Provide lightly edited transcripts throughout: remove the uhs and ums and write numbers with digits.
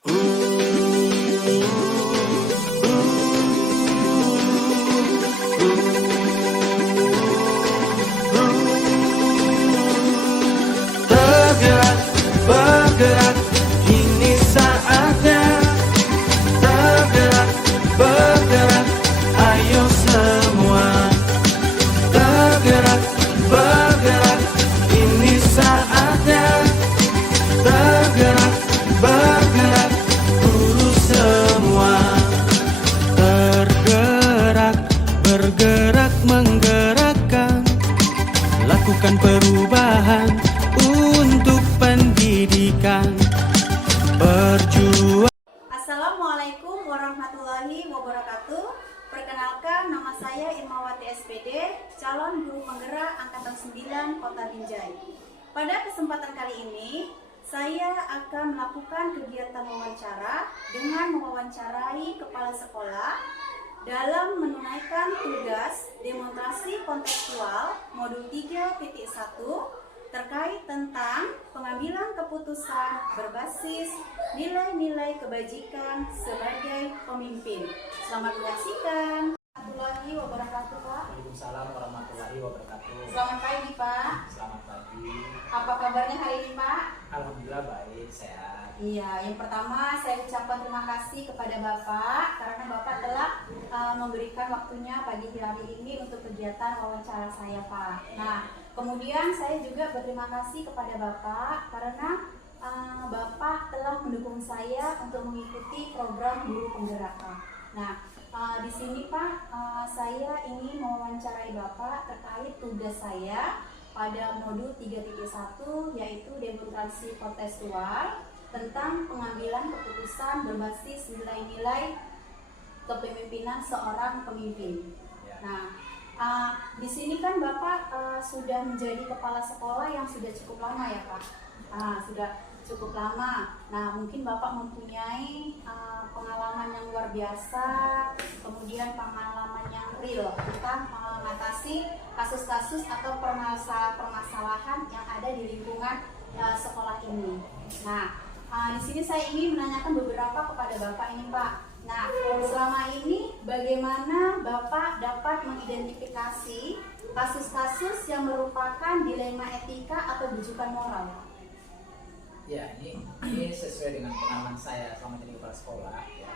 Tergerak, bergerak, ini saatnya. Tergerak, bergerak, ayo semua. Tergerak, bergerak, ini saatnya. Tergerak, bergerak, guru semua. Tergerak, bergerak, menggerakkan. Lakukan perubahan untuk pendidikan. Berjuang. Assalamualaikum warahmatullahi wabarakatuh. Perkenalkan, nama saya Irmawati SPD, calon guru penggerak Angkatan 9 Kota Binjai. Pada kesempatan kali ini, saya akan melakukan kegiatan wawancara dengan mewawancarai kepala sekolah dalam menunaikan tugas demonstrasi kontekstual modul 3.1 terkait tentang pengambilan keputusan berbasis nilai-nilai kebajikan sebagai pemimpin. Selamat menyaksikan. Warahmatullahi wabarakatuh, Pak. Waalaikumsalam warahmatullahi wabarakatuh. Selamat pagi, Pak. Selamat pagi. Apa kabarnya hari ini, Pak? Alhamdulillah baik, sehat. Iya, yang pertama saya ucapkan terima kasih kepada Bapak karena Bapak telah memberikan waktunya pagi hari ini untuk kegiatan wawancara saya, Pak. Nah, kemudian saya juga berterima kasih kepada Bapak karena Bapak telah mendukung saya untuk mengikuti program guru penggerak, Pak. Nah, di sini Pak, saya ingin mewawancarai Bapak terkait tugas saya pada modul 3.1 yaitu demonstrasi kontekstual tentang pengambilan keputusan berbasis nilai-nilai kepemimpinan seorang pemimpin. Nah, di sini kan Bapak sudah menjadi kepala sekolah yang sudah cukup lama ya Pak? Sudah cukup lama. Nah, mungkin Bapak mempunyai pengalaman yang luar biasa, kemudian pengalaman yang real tentang mengatasi kasus-kasus atau permasalahan yang ada di lingkungan sekolah ini. Nah, di sini saya ingin menanyakan beberapa kepada Bapak ini, Pak. Nah, selama ini bagaimana Bapak dapat mengidentifikasi kasus-kasus yang merupakan dilema etika atau bujukan moral? Ya, ini sesuai dengan pengalaman saya selama jadi kepala sekolah. Ya.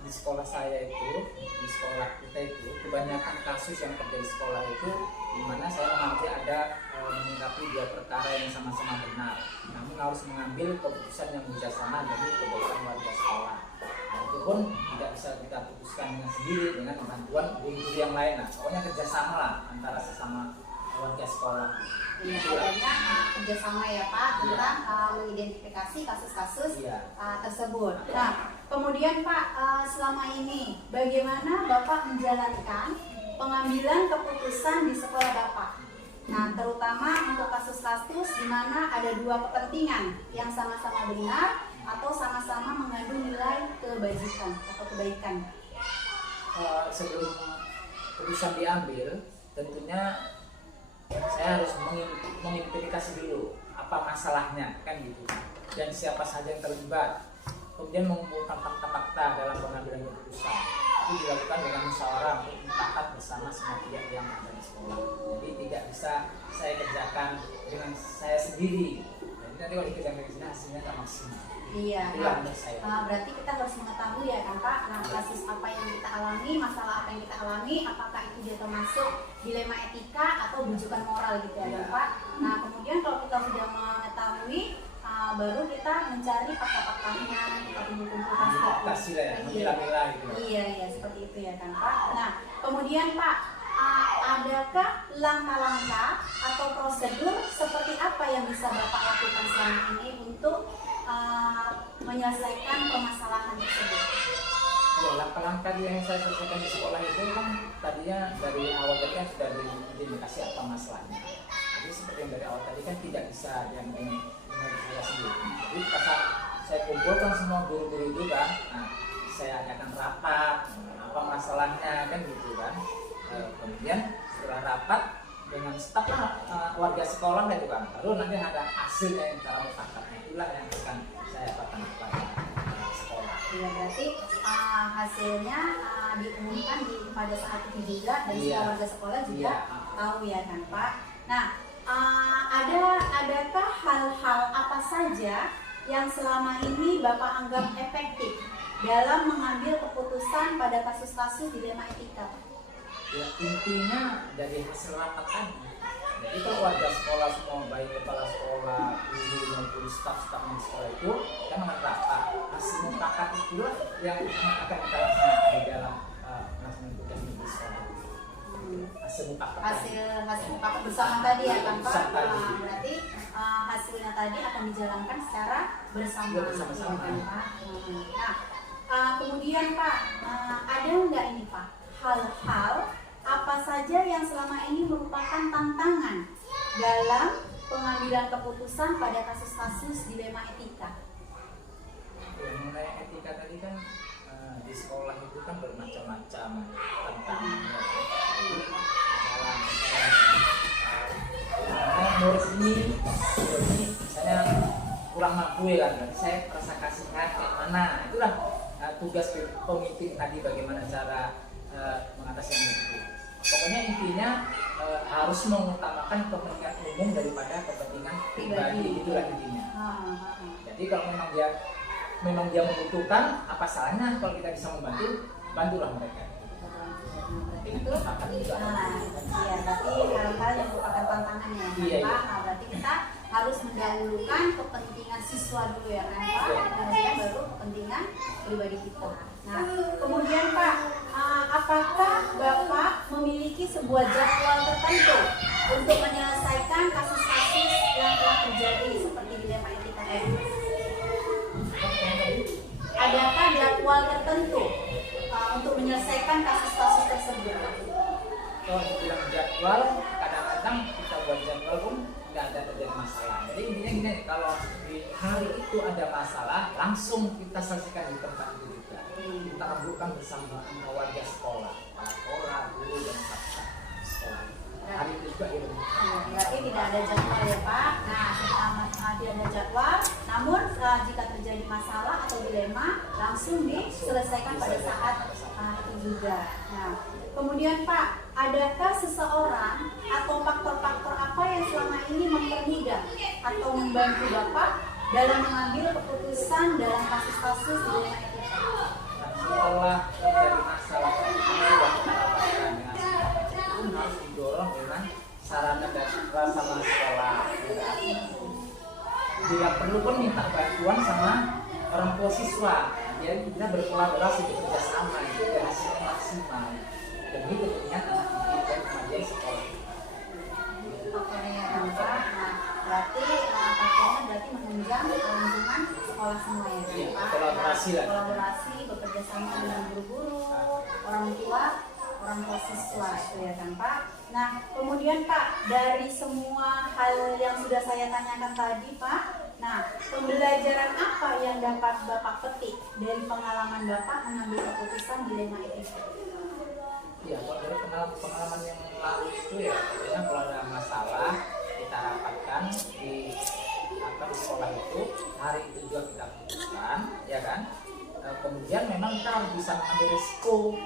Di sekolah saya itu, di sekolah kita itu, kebanyakan kasus yang terjadi di sekolah itu, di mana saya mengambil ada menyikapi dua perkara yang sama-sama benar, namun harus mengambil keputusan yang bijaksana demi kebaikan warga sekolah. Nah, itu pun tidak bisa kita putuskan dengan sendiri dengan bantuan guru yang lain. Nah, pokoknya kerjasama lah antara sesama warga sekolah. Ini adanya kerjasama ya Pak tentang mengidentifikasi kasus-kasus tersebut. Nah, kemudian Pak, selama ini bagaimana Bapak menjalankan pengambilan keputusan di sekolah Bapak? Nah, terutama untuk kasus-kasus di mana ada dua kepentingan yang sama-sama benar atau sama-sama mengandung nilai kebajikan atau kebaikan. Sebelum keputusan diambil, tentunya saya harus mengidentifikasi dulu apa masalahnya, kan gitu, dan siapa saja yang terlibat. Kemudian mengumpulkan fakta-fakta dalam pengambilan keputusan. Itu dilakukan dengan musyawarah untuk mufakat bersama semua pihak yang ada di sekolah. Jadi tidak bisa saya kerjakan dengan saya sendiri. Jadi nanti kalau dikerjakan dari sini hasilnya tak maksimal. Iya, berarti kita harus mengetahui ya kan Pak, nah kasus apa yang kita alami, masalah apa yang kita alami, apakah itu dia termasuk dilema etika atau bujukan moral gitu ya kan Pak. Nah, kemudian kalau kita sudah mengetahui, baru kita mencari fakta-faktanya, kita kumpulkan Iya, seperti itu ya kan Pak. Nah, kemudian Pak, adakah langkah-langkah atau prosedur seperti apa yang bisa Bapak lakukan selama ini untuk menyelesaikan permasalahan tersebut? Ya, langkah-langkah yang saya selesaikan di sekolah itu kan tadinya dari awal tadi kan sudah diidentifikasi apa masalahnya. Jadi seperti yang dari awal tadi kan tidak bisa yang dengan saya sendiri. Jadi pas saya kumpulkan semua guru-guru itu kan, nah, saya adakan rapat apa masalahnya kan gitu kan. Kemudian setelah rapat dengan staf warga sekolah itu kan, baru nanti ada hasilnya yang cara mufakat. Itulah yang akan saya lakukan. Ya, berarti hasilnya diumumkan pada saat itu juga dan semua warga sekolah juga tahu ya kan Pak. Nah, adakah hal-hal apa saja yang selama ini Bapak anggap efektif dalam mengambil keputusan pada kasus-kasus dilema etika? Ya, intinya dari hasil rapat tadi. Jadi kalau warga sekolah semua, baik kepala sekolah, guru maupun staf-staf di sekolah itu kita rapat. Hasil mufakat itulah yang akan kita laksanakan di dalam melaksanakan tugas di sekolah. Hasil mufakat bersama tadi ya kan Pak. Berarti hasilnya tadi akan dijalankan secara bersama-sama. Nah, kemudian Pak, ada nggak ini Pak hal-hal apa saja yang selama ini merupakan tantangan dalam pengambilan keputusan pada kasus-kasus dilema etika? Ya, mengenai etika tadi kan di sekolah itu kan bermacam-macam tantangannya. Menurut ini misalnya kurang mampu ya kan, saya rasa kasihan yang mana, itulah tugas pemimpin tadi bagaimana cara mengatasi yang itu. Pokoknya intinya harus mengutamakan kepentingan umum daripada kepentingan pribadi, itulah intinya. Jadi kalau memang dia membutuhkan, apa salahnya kalau kita bisa membantu, bantulah mereka. Itu iya, berarti hal-hal yang merupakan tantangan ya kan Pak. Nah, berarti kita harus mendahulukan kepentingan siswa dulu ya kan Pak, kemudian baru kepentingan pribadi kita. Nah, kemudian Pak, apakah Bapak memiliki sebuah jadwal tertentu untuk menyelesaikan kasus-kasus yang telah terjadi seperti dilema etika ini? Adakah jadwal tertentu untuk menyelesaikan kasus-kasus tersebut? Kalau dibilang jadwal, kadang-kadang kita buat jadwal pun tidak ada terjadi masalah. Jadi intinya gini, kalau di hari itu ada masalah, langsung kita selesaikan di tempat itu juga. Kita abukan bersama warga sekolah, kepala sekolah, guru dan staf sekolah. Hari itu juga gitu. Berarti tidak ada jadwal ya Pak. Nah, tidak ada jadwal, namun jika terjadi masalah atau dilema langsung diselesaikan pada saat itu juga. Nah, kemudian Pak, adakah seseorang atau faktor-faktor apa yang selama ini mempermudah atau membantu Bapak dalam mengambil keputusan dalam kasus-kasus dilema etika? Setelah terjadi masalah itu kita rapatkan dengan pun harus didorong dengan sarana dan prasarana sekolah. Bila perlu pun minta bantuan sama orang tua siswa. Jadi kita berkolaborasi, bekerja sama, dan hasilnya maksimal demi kepentingan anak didik dan kemajuan sekolah. Oke ya Pak. Nah, berarti pakaiannya berarti menunjang lingkungan sekolah semua ya Pak. Iya, kolaborasi lah. Kolaborasi, bekerja sama dengan guru-guru, orang tua siswa itu ya kan Pak. Nah, kemudian Pak, dari semua hal yang sudah saya tanyakan tadi Pak, nah, pembelajaran apa yang dapat Bapak petik dari pengalaman Bapak mengambil keputusan dilema etika? Ya, kalau dari pengalaman yang lalu itu ya, biasanya kalau ada masalah kita rapatkan di sekolah itu, hari itu juga kita putuskan, ya kan? Kemudian memang kita harus bisa mengambil risiko.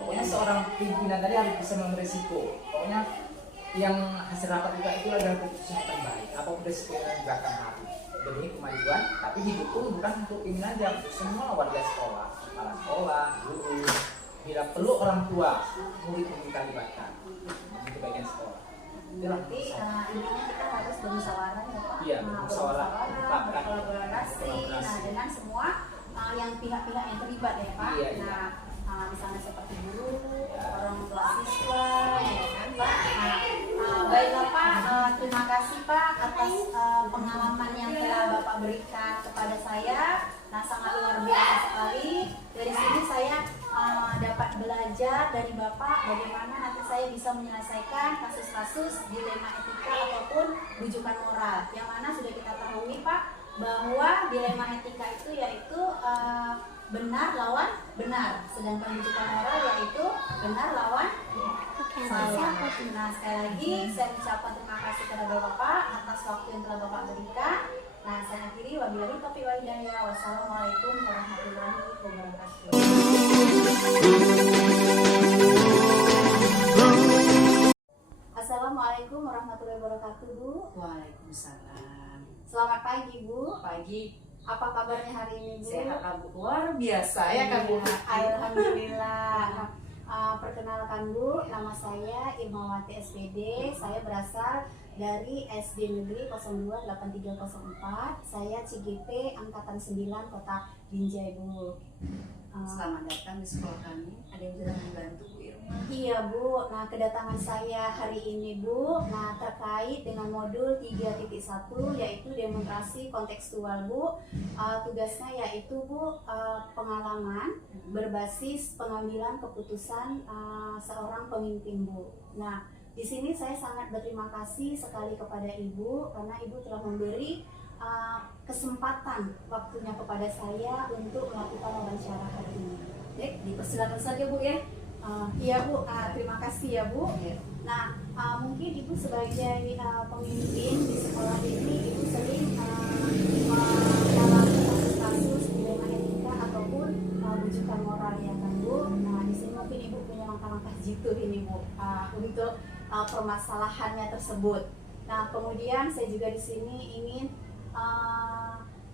Pokoknya seorang pimpinan tadi harus bisa mengambil risiko. Pokoknya yang hasil rapat juga itu adalah keputusan yang terbaik. Apapun risiko yang diberikan hari demi kemajuan, tapi hidup pun bukan untuk ini aja, untuk semua warga sekolah, kepala sekolah, guru, bila perlu orang tua, murid-murid kita libatkan untuk bagian sekolah. Berarti intinya kita harus bermusyawarah ya Pak. Iya, bermusyawarah, berkolaborasi, nah dengan semua yang pihak-pihak yang terlibat ya Pak. Iya, nah, misalnya seperti guru, orang tua siswa, ya kan Pak. Baik Bapak, terima kasih Pak atas pengalaman yang telah Bapak berikan kepada saya. Nah, sangat luar biasa sekali. Dari sini saya dapat belajar dari Bapak bagaimana nanti saya bisa menyelesaikan kasus-kasus dilema etika ataupun rujukan moral. Yang mana sudah kita ketahui Pak bahwa dilema etika itu yaitu benar lawan benar, sedangkan rujukan moral yaitu benar lawan salah. Nah, sekali lagi saya ucapkan terima kasih kepada Bapak atas waktu yang telah Bapak berikan. Nah, saya akhiri, wabillahi taufiq wal hidayah. Wassalamualaikum warahmatullahi wabarakatuh. Assalamualaikum warahmatullahi wabarakatuh, Bu. Waalaikumsalam. Selamat pagi, Bu. Pagi, Apa kabarnya hari ini, Bu? sehat lah, Bu. Luar biasa ya kan, Bu. Iya, alhamdulillah. Perkenalkan, Bu, nama saya Irmawati SPD. Saya berasal dari SD Negeri 028304. Saya CGP Angkatan 9 Kota Binjai, Bu. Selamat datang di sekolah kami. Ada yang bisa membantu, Bu Irma? Iya, Bu. Nah, kedatangan saya hari ini, Bu, nah terkait dengan modul 3.1 yaitu demonstrasi kontekstual, Bu. Tugasnya yaitu, Bu, pengalaman berbasis pengambilan keputusan seorang pemimpin, Bu. Nah, di sini saya sangat berterima kasih sekali kepada Ibu karena Ibu telah memberi kesempatan waktunya kepada saya untuk melakukan wawancara hari ini. Baik, dipersilakan saja, Bu ya. Iya, Bu, terima kasih ya, Bu. Iya. Nah, mungkin Ibu sebagai pemimpin di sekolah ini, Ibu sering mengalami kasus-kasus dilema etika ataupun rujukan moral ya kan, Bu. Nah, di sini mungkin Ibu punya langkah-langkah jitu ini, Bu, untuk permasalahannya tersebut. Nah, kemudian saya juga di sini ingin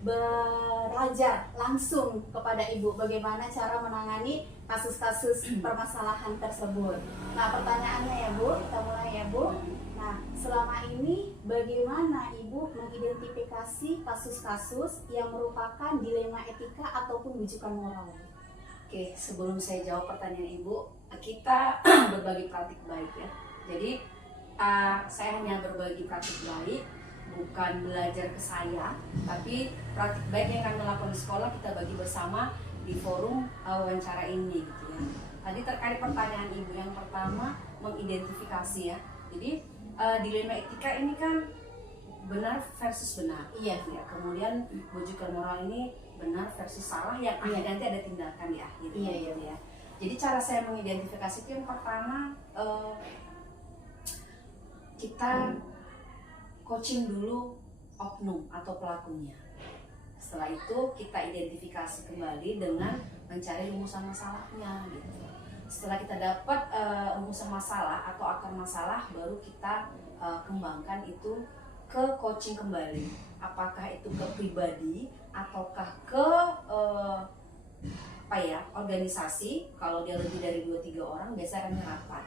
belajar langsung kepada Ibu bagaimana cara menangani kasus-kasus permasalahan tersebut. Nah, pertanyaannya ya, Bu, kita mulai ya, Bu. Nah, selama ini bagaimana Ibu mengidentifikasi kasus-kasus yang merupakan dilema etika ataupun rujukan moral? Oke, sebelum saya jawab pertanyaan Ibu, kita berbagi praktik baik ya. Jadi, saya hanya berbagi praktik baik, bukan belajar ke saya, tapi praktik baik yang kami lakukan di sekolah kita bagi bersama di forum wawancara ini gitu ya. Tadi terkait pertanyaan Ibu yang pertama mengidentifikasi ya. Jadi dilema etika ini kan benar versus benar. Iya. Ya, kemudian rujukan moral ini benar versus salah yang akhirnya nanti ada tindakan di akhir. Iya, gitu ya. Jadi cara saya mengidentifikasi itu yang pertama kita coaching dulu oknum atau pelakunya. Setelah itu kita identifikasi kembali dengan mencari rumusan masalahnya gitu. Setelah kita dapat rumusan masalah atau akar masalah, baru kita kembangkan itu ke coaching kembali. Apakah itu ke pribadi ataukah ke organisasi. Kalau dia lebih dari 2-3 orang biasanya kami rapat.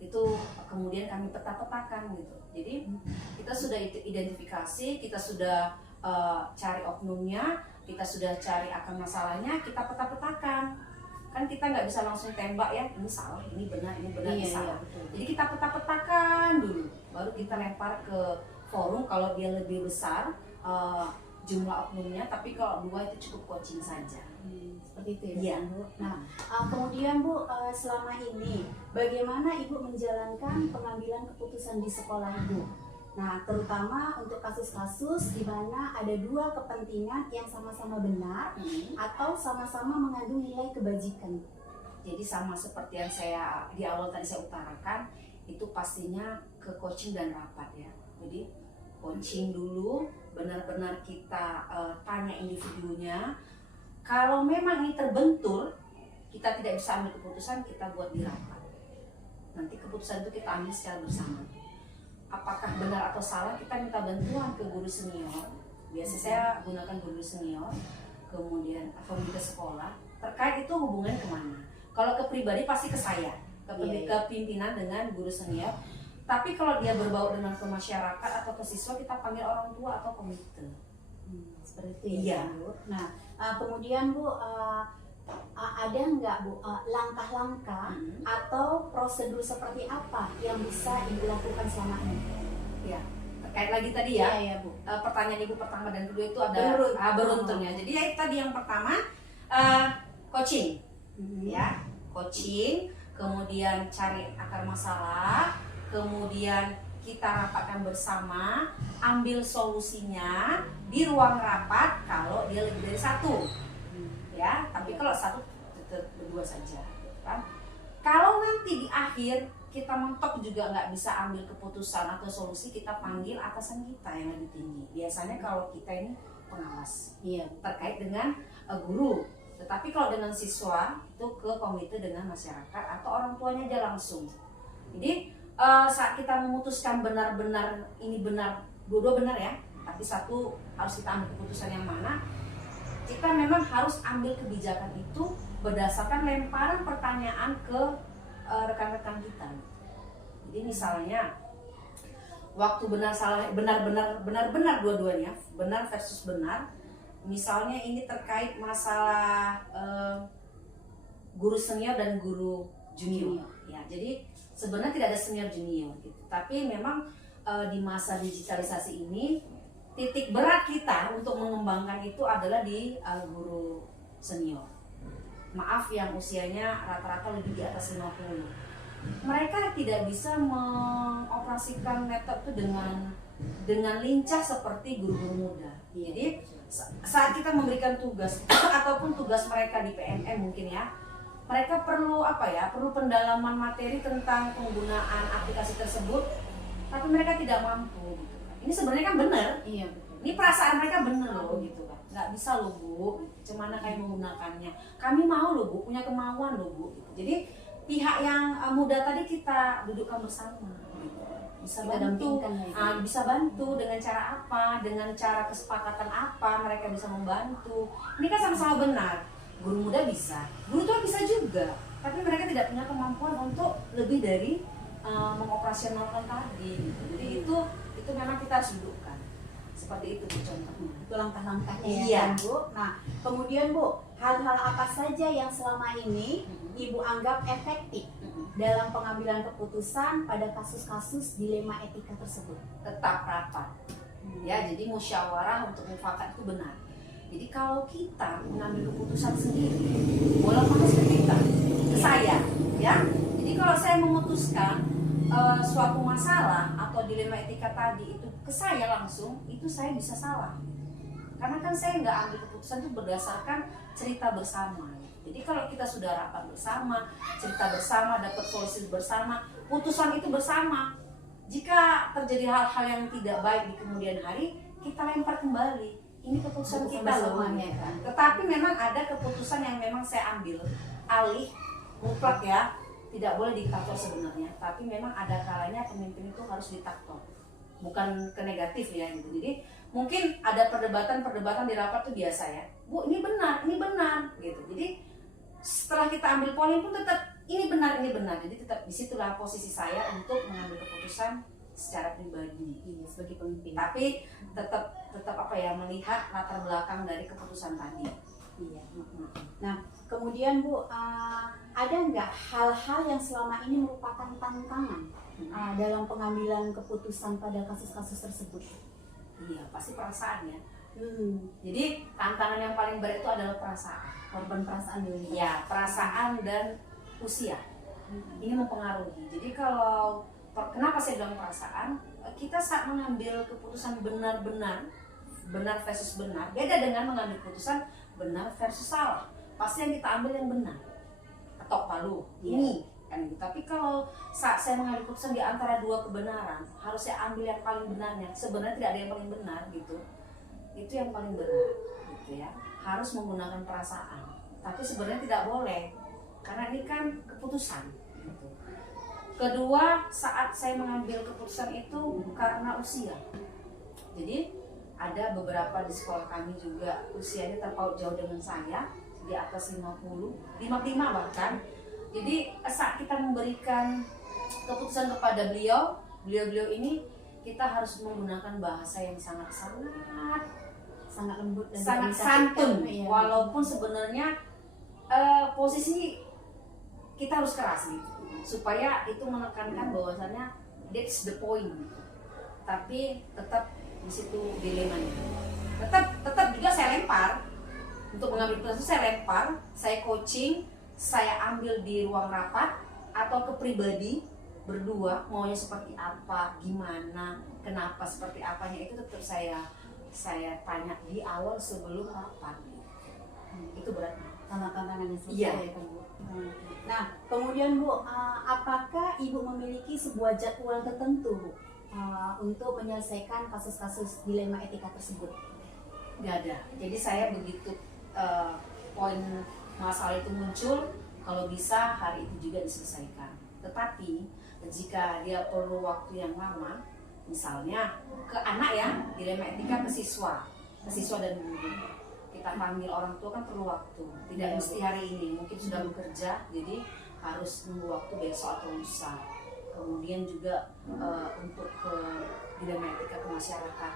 Itu kemudian kami peta-petakan gitu. Jadi kita sudah identifikasi, kita sudah cari oknumnya, kita sudah cari akar masalahnya, kita peta-petakan. Kan kita nggak bisa langsung tembak ya, ini salah, ini benar, ini salah. Betul. Jadi kita peta-petakan dulu, baru kita lempar ke forum kalau dia lebih besar jumlah oknumnya, tapi kalau 2 itu cukup coaching saja. Seperti itu ya, Iya. Bu. Nah, kemudian Bu, selama ini bagaimana Ibu menjalankan pengambilan keputusan di sekolah Ibu? Nah, terutama untuk kasus-kasus di mana ada 2 kepentingan yang sama-sama benar atau sama-sama mengandung nilai kebajikan. Jadi sama seperti yang saya di awal tadi saya utarakan, itu pastinya ke coaching dan rapat ya. Jadi coaching dulu, benar-benar kita tanya individunya. Kalau memang ini terbentur, kita tidak bisa ambil keputusan, kita buat di rapat. Nanti keputusan itu kita ambil secara bersama. Apakah benar atau salah, kita minta bantuan ke guru senior. Biasa saya gunakan guru senior, kemudian atau ke sekolah. Terkait itu hubungan kemana? Kalau ke pribadi pasti ke saya, ke pimpinan dengan guru senior. Tapi kalau dia berbau dengan ke masyarakat atau ke siswa, kita panggil orang tua atau komite. Seperti itu ya, Bu. Nah, kemudian Bu, ada nggak Bu langkah-langkah atau prosedur seperti apa yang bisa Ibu lakukan selama ini? Ya, terkait lagi tadi ya. Iya, Bu. Pertanyaan Ibu pertama dan kedua itu ada beruntunnya. Jadi ya tadi yang pertama coaching, ya coaching, kemudian cari akar masalah, kemudian kita rapatkan bersama, ambil solusinya di ruang rapat kalau dia lebih dari 1, ya. Tapi kalau 1 tetap berdua saja, kan? Kalau nanti di akhir kita mentok juga nggak bisa ambil keputusan atau solusi, kita panggil atasan kita yang lebih tinggi. Biasanya kalau kita ini pengawas, Iya. terkait dengan guru. Tetapi kalau dengan siswa itu ke komite dengan masyarakat atau orang tuanya aja langsung. Jadi saat kita memutuskan benar-benar ini benar, dua-dua benar ya, tapi satu harus kita ambil keputusan yang mana, kita memang harus ambil kebijakan itu berdasarkan lemparan pertanyaan ke rekan-rekan kita. Jadi misalnya waktu benar salah, benar-benar dua-duanya, benar versus benar. Misalnya ini terkait masalah guru senior dan guru junior. Ya, jadi sebenarnya tidak ada senior junior gitu. Tapi memang di masa digitalisasi ini titik berat kita untuk mengembangkan itu adalah di guru senior. Maaf yang usianya rata-rata lebih di atas 50. Mereka tidak bisa mengoperasikan laptop itu dengan lincah seperti guru-guru muda. Jadi saat kita memberikan tugas ataupun tugas mereka di PNM mungkin ya, mereka perlu perlu pendalaman materi tentang penggunaan aplikasi tersebut, tapi mereka tidak mampu gitu kan. Ini sebenarnya kan benar. Iya, betul. Ini perasaan mereka bener loh gitu kan. Nggak bisa loh Bu, gimana kayak menggunakannya. Kami mau loh Bu, punya kemauan loh Bu gitu. Jadi pihak yang muda tadi kita dudukkan bersama gitu. Bisa Kita bantu, dampingkan ya, Bu. bisa bantu dengan cara apa, dengan cara kesepakatan apa mereka bisa membantu. Ini kan sama-sama benar. Guru muda bisa, guru tua bisa juga. Tapi mereka tidak punya kemampuan untuk lebih dari mengoperasionalkan tadi gitu. Jadi itu memang kita harus dudukkan. Seperti itu Bu, contohnya. Itu langkah-langkahnya Iya. ya kan, Bu. Nah, kemudian Bu, hal-hal apa saja yang selama ini Ibu anggap efektif dalam pengambilan keputusan pada kasus-kasus dilema etika tersebut? Tetap rapat. Ya, jadi musyawarah untuk mufakat itu benar. Jadi kalau kita mengambil keputusan sendiri, bola panas ke kita, ke saya, ya. Jadi kalau saya memutuskan suatu masalah atau dilema etika tadi itu ke saya langsung, itu saya bisa salah. Karena kan saya nggak ambil keputusan itu berdasarkan cerita bersama. Jadi kalau kita sudah rapat bersama, cerita bersama, dapat solusi bersama, putusan itu bersama. Jika terjadi hal-hal yang tidak baik di kemudian hari, kita lempar kembali. Ini keputusan kita loh. bersamanya, kan? Tetapi memang ada keputusan yang memang saya ambil alih mutlak ya. Tidak boleh diktator sebenarnya, tapi memang ada kalanya pemimpin itu harus diktator. Bukan ke negatif ya gitu. Jadi mungkin ada perdebatan di rapat itu biasa ya. Bu, ini benar gitu. Jadi setelah kita ambil poin pun tetap ini benar. Jadi tetap disitulah posisi saya untuk mengambil keputusan secara pribadi. Iya, sebagai pemimpin. Tapi tetap melihat latar belakang dari keputusan tadi. Iya. Nah, kemudian Bu, ada nggak hal-hal yang selama ini merupakan tantangan dalam pengambilan keputusan pada kasus-kasus tersebut? Iya, pasti perasaan ya. Jadi Tantangan yang paling berat itu adalah perasaan. korban perasaan dulu. Ya, perasaan dan usia. Ini mempengaruhi. Jadi kalau kenapa saya bilang perasaan? Kita saat mengambil keputusan benar versus benar, beda dengan mengambil keputusan benar versus salah. Pasti yang kita ambil yang benar. Ketok palu. Ini kan gitu. Tapi kalau saat saya mengambil keputusan di antara dua kebenaran, harus saya ambil yang paling benarnya. Sebenarnya tidak ada yang paling benar gitu. Itu yang paling benar gitu ya. Harus menggunakan perasaan. Tapi sebenarnya tidak boleh. Karena ini kan keputusan gitu. Kedua, saat saya mengambil keputusan itu karena usia. Jadi ada beberapa di sekolah kami juga usianya terpaut jauh dengan saya, di atas 50, 55 bahkan. Jadi saat kita memberikan keputusan kepada beliau ini kita harus menggunakan bahasa yang sangat lembut dan sangat dikomunikasikan, santun. iya. Walaupun sebenarnya posisi kita harus keras gitu, supaya itu menekankan bahwasannya that's the point gitu. Tapi tetap di situ dilemanya. Tetap juga saya lempar. Untuk mengambil keputusan saya lempar, saya coaching, saya ambil di ruang rapat atau ke pribadi berdua, maunya seperti apa, gimana, kenapa seperti apanya, itu tetap saya tanya di awal sebelum rapat. Itu beratnya. Tantangannya selesai Iya. ya kan Bu. Nah, kemudian Bu, apakah Ibu memiliki sebuah jadwal tertentu untuk menyelesaikan kasus-kasus dilema etika tersebut? Nggak ada. Jadi saya begitu poin masalah itu muncul, kalau bisa hari itu juga diselesaikan. Tetapi jika dia perlu waktu yang lama, misalnya ke anak ya, dilema etika ke siswa dan guru. Kita panggil orang tua kan perlu waktu, tidak mesti hari ini, mungkin sudah bekerja, jadi harus nunggu waktu besok atau lusa. Kemudian juga untuk ke dilema etika ke masyarakat,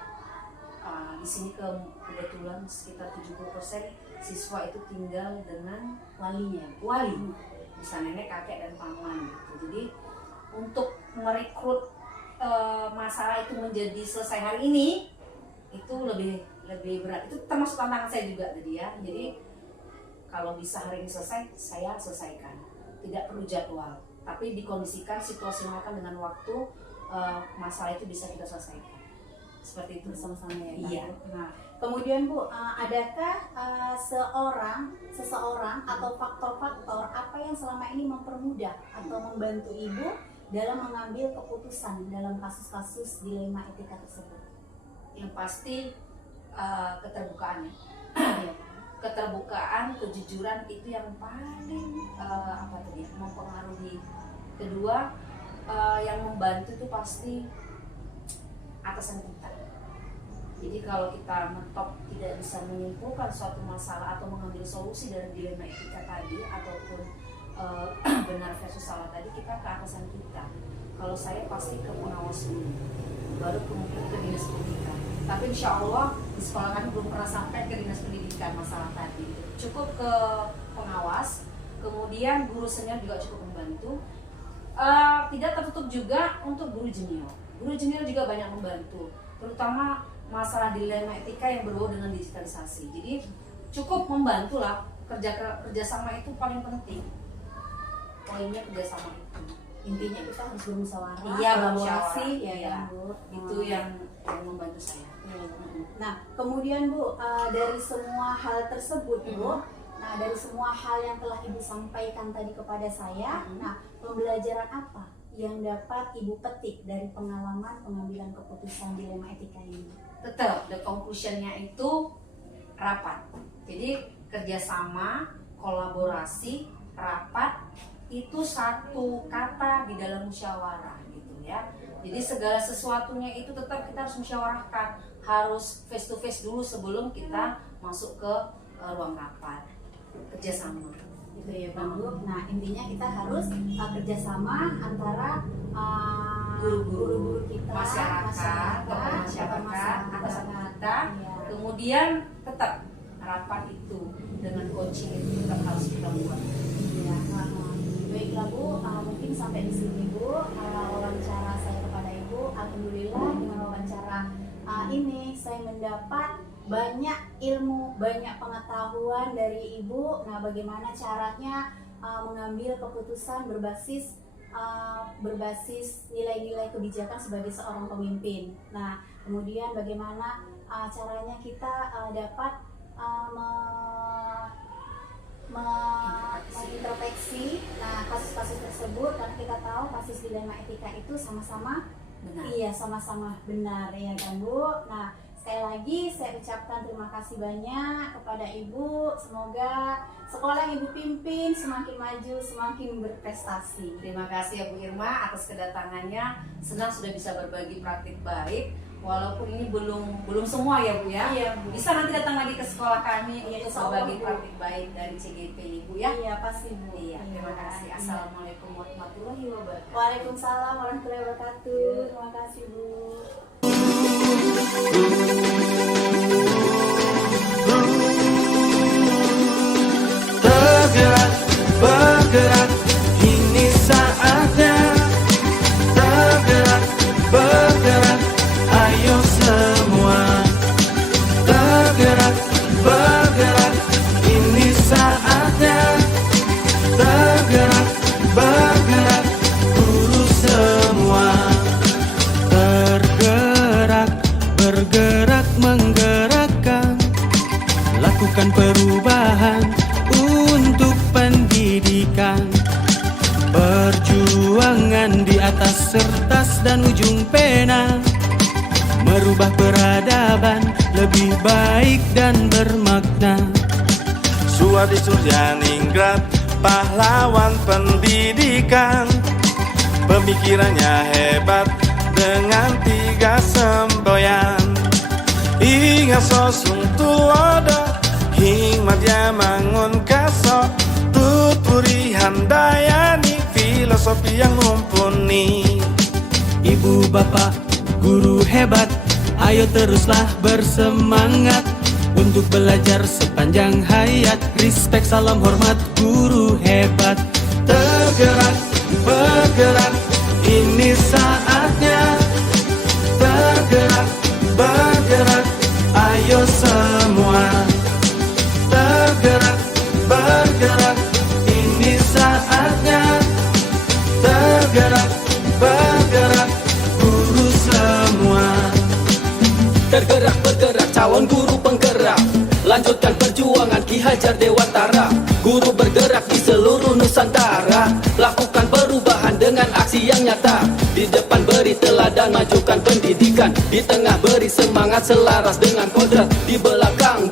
di sini kebetulan sekitar 70% siswa itu tinggal dengan wali, bisa nenek, kakek, dan paman gitu. Jadi untuk merekrut masalah itu menjadi selesai hari ini itu lebih berat. Itu termasuk tantangan saya juga tadi ya. Jadi kalau bisa hari ini selesai, saya selesaikan. Tidak perlu jadwal, tapi dikondisikan, situasikan dengan waktu, masalah itu bisa kita selesaikan. Seperti itu Bersama-sama ya. Iya. Nah, kemudian Bu, adakah seseorang atau faktor-faktor apa yang selama ini mempermudah atau membantu Ibu dalam mengambil keputusan dalam kasus-kasus dilema etika tersebut? Yang pasti keterbukaan ya. Keterbukaan, kejujuran itu yang paling mempengaruhi. Kedua, yang membantu itu pasti atasan kita. Jadi kalau kita mentok tidak bisa menyimpulkan suatu masalah atau mengambil solusi dari dilema etika tadi ataupun benar versus salah tadi, kita ke atasan kita. Kalau saya pasti ke pengawas dulu, baru kemudian ke dinas pendidikan. Tapi insya Allah di sekolah kami belum pernah sampai ke dinas pendidikan masalah tadi. Cukup ke pengawas, kemudian guru senior juga cukup membantu. Tidak tertutup juga untuk guru junior. Guru junior juga banyak membantu, terutama masalah dilema etika yang berbau dengan digitalisasi. Jadi cukup membantu lah, kerjasama itu paling penting. Poinnya kerjasama itu. Intinya kita harus bermusyawarah, Iya, kolaborasi, bermusyawarah. ya Iya. kan, Bu? Itu yang membantu saya. Nah, kemudian Bu, dari semua hal tersebut Bu, nah dari semua hal yang telah Ibu sampaikan tadi kepada saya, nah pembelajaran apa yang dapat Ibu petik dari pengalaman pengambilan keputusan dilema etika ini? Tetap the conclusion-nya itu rapat. Jadi kerjasama, kolaborasi, rapat itu satu kata di dalam musyawarah gitu ya. Jadi segala sesuatunya itu tetap kita harus musyawarahkan, harus face to face dulu sebelum kita masuk ke ruang rapat. Kerjasama. Gitu ya Bang Bu. Nah intinya kita harus kerjasama antara guru-guru kita, masyarakat, atasan kita, Iya. kemudian tetap rapat itu dengan coaching itu tetap harus kita buat. Iya. Baiklah Bu, mungkin sampai di sini Bu wawancara saya kepada Ibu. Alhamdulillah dengan wawancara ini saya mendapat banyak ilmu, banyak pengetahuan dari Ibu. Nah, bagaimana caranya mengambil keputusan berbasis nilai-nilai kebijakan sebagai seorang pemimpin. Nah, kemudian bagaimana caranya kita dapat mengintrospeksi kasus-kasus tersebut, karena kita tahu kasus dilema etika itu sama-sama Benar. Iya, sama-sama benar ya kan Bu. Nah, sekali lagi saya ucapkan terima kasih banyak kepada Ibu. Semoga sekolah yang Ibu pimpin semakin maju, semakin berprestasi. Terima kasih ya Bu Irma atas kedatangannya. Senang sudah bisa berbagi praktik baik. Walaupun ini belum semua ya Bu ya. Iya, Bu. Bisa nanti datang lagi ke sekolah kami Iya, untuk insya Allah, berbagi Bu. praktik baik dari CGP ini Bu ya. Iya, pasti Bu. Iya, terima kasih. Assalamualaikum warahmatullahi wabarakatuh. Waalaikumsalam warahmatullahi wabarakatuh. Terima kasih Bu. Tergerak, bergerak, ini saatnya. Tergerak, bergerak, ayo semua. Tergerak, bergerak, ini saatnya. Tergerak, bergerak, guru semua. Tergerak, bergerak, menggerak. lebih baik dan bermakna. Suadi Suryaningrat, pahlawan pendidikan, pemikirannya hebat dengan 3 semboyan. Ingat sosung tulodo, hikmat dia mangun kaso, tuturi handayani, filosofi yang mumpuni. Ibu bapak guru hebat, ayo teruslah bersemangat untuk belajar sepanjang hayat. Respect, salam hormat, guru hebat. Tergerak, bergerak, ini saatnya. Tergerak, bergerak, ayo semua. Tergerak, bergerak, ini saatnya. Tergerak, bergerak, guru semua. Tergerak bergerak calon guru penggerak, lanjutkan perjuangan Ki Hajar Dewantara. Guru bergerak di seluruh Nusantara, lakukan perubahan dengan aksi yang nyata. Di depan beri teladan, majukan pendidikan. Di tengah beri semangat selaras dengan kodrat. Di belakang